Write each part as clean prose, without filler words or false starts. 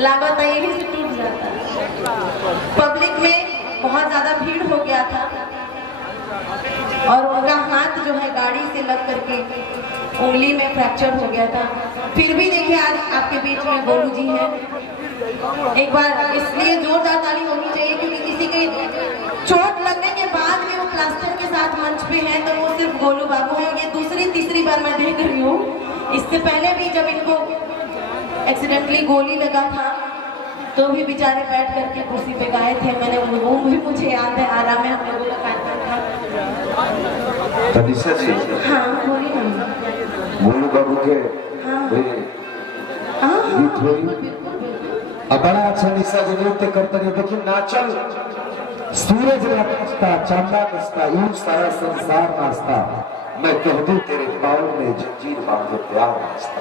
लागत यही से टूट जाता। पब्लिक में बहुत ज्यादा भीड़ हो गया था और उनका हाथ जो है गाड़ी से लग करके उंगली में फ्रैक्चर हो गया था। फिर भी देखिए आज आपके बीच में गोलू जी हैं। एक बार इसलिए जोरदार ताली होनी चाहिए क्योंकि किसी के चोट लगने के बाद भी वो प्लास्टर के साथ मंच पे हैं, तो वो सिर्फ गोलू बाबू हैं। ये दूसरी तीसरी बार मैं देख रही हूँ। इससे पहले भी जब इनको एक्सीडेंटली गोली लगा था तो भी बेचारे बैठ करके कुर्सी पे गाए थे। मैंने वो भी मुझे याद है, आराम में हम लोगों का कार्यक्रम था। तनिषा जी, हाँ बोलिए ना। गोलू बाबू के गीत हुई अब बड़ा अच्छा निशा जी नृत्य करते रहे। देखिए नाचल सूरज नाचता, चांदा नाचता, यूं सारा संसार नाचता, मैं कह दूं तेरे पाँव में जंजीर बांधे प्यार नाचता।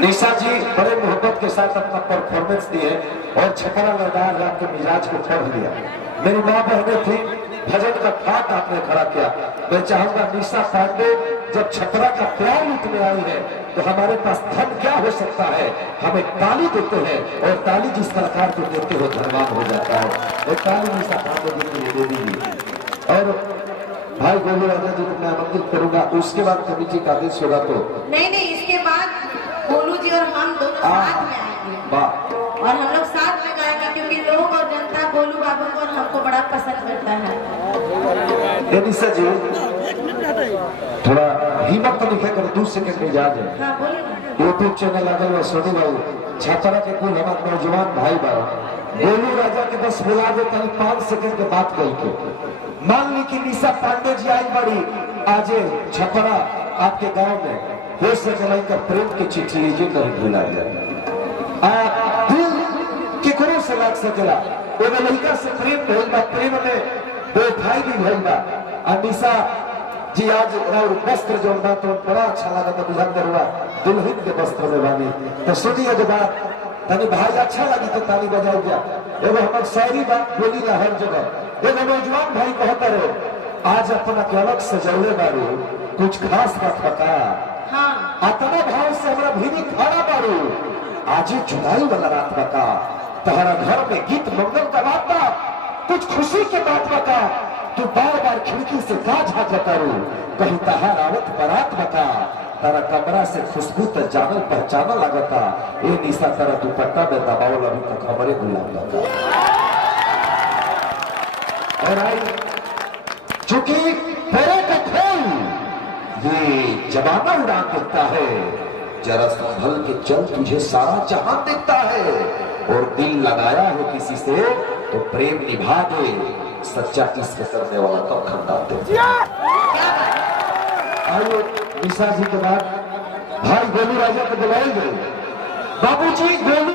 निशा जी बड़े मोहब्बत के साथ अपना परफॉर्मेंस दिए और छपरा लदार आपके मिजाज को छोड़ दिया। मेरी माँ बहनें थी, भजन का ठाट आपने खड़ा किया। मैं चाहूंगा निशा पांडे जब छपरा का प्यार लूटने आई है तो हमारे पास धन क्या हो सकता है, हमें ताली देते हैं और ताली जिस कलाकार को देते हो धनवान हो जाता है। एक ताली निशा पांडे जी के लिए दे दीजिए। और भाई गोलू राजा जी को मैं आमंत्रित करूंगा, उसके बाद कमेटी का आदेश होगा तो नहीं, इसके बाद गोलू जी और हम दोनों साथ में आएंगे और हम लोग साथ में गाएंगे क्योंकि लोग और जनता गोलू बाबू को और हमको बड़ा पसंद करता है। निशा जी थोड़ा हिम्मत तो लिखे कर 2 सेकंड में जा जाए। हाँ बोलिए ना। यूट्यूब चैनल लागल है सोनी बाबू छात्रा के कुल हमारे नौजवान भाई बहन गोलू राजा के बस बुला दे कहीं 5 सेकंड के बात कही के। मान ली कि निशा पांडे जी आई बड़ी आज छपरा आपके गांव में हो सके का प्रेम की चिट्ठी लीजिए नहीं भुला जाए। दिल केकरो से लग सकेला एगो लड़का से प्रेम भइल बा, प्रेम में दो भाई भी भइल बा। निशा जी आज और वस्त्र जो बा तो बड़ा अच्छा लगा तो बुझा दरुआ दुल्हन के वस्त्र में बानी तो सुनिए जो बात तनी भाई अच्छा लगी तो ताली बजाओ जा। एगो हमर शायरी बात बोली ला हर जगह। एगो नौजवान भाई कहता रहे आज अपना के अलग सजौले बारू कुछ खास बात बता। हाँ अतना भाव से हमरा भीनी खाना बारू आज जुदाई वाला रात बता। तहरा घर में गीत मंगल का बात बा, कुछ खुशी के बात बता। तू बार बार खिड़की से का झांका करू कहीं तहार आवत बरात बता। तारा कमरा से खुशबू त जानल पहचाना लगता। ए निशा तारा दुपट्टा में दबावल अभी तक हमारे गुलाम लगा। और आई चूंकि पेरे का खोल ये जमाना उड़ान दिखता है, जरा संभल के चल तुझे सारा जहां दिखता है। और दिल लगाया है किसी से तो प्रेम निभा दे, सच्चा इश्क करने वाला कब खंडाते। आइए निशा जी के बाद भाई गोलू राजा को बुलाए गए। बाबूजी गोलू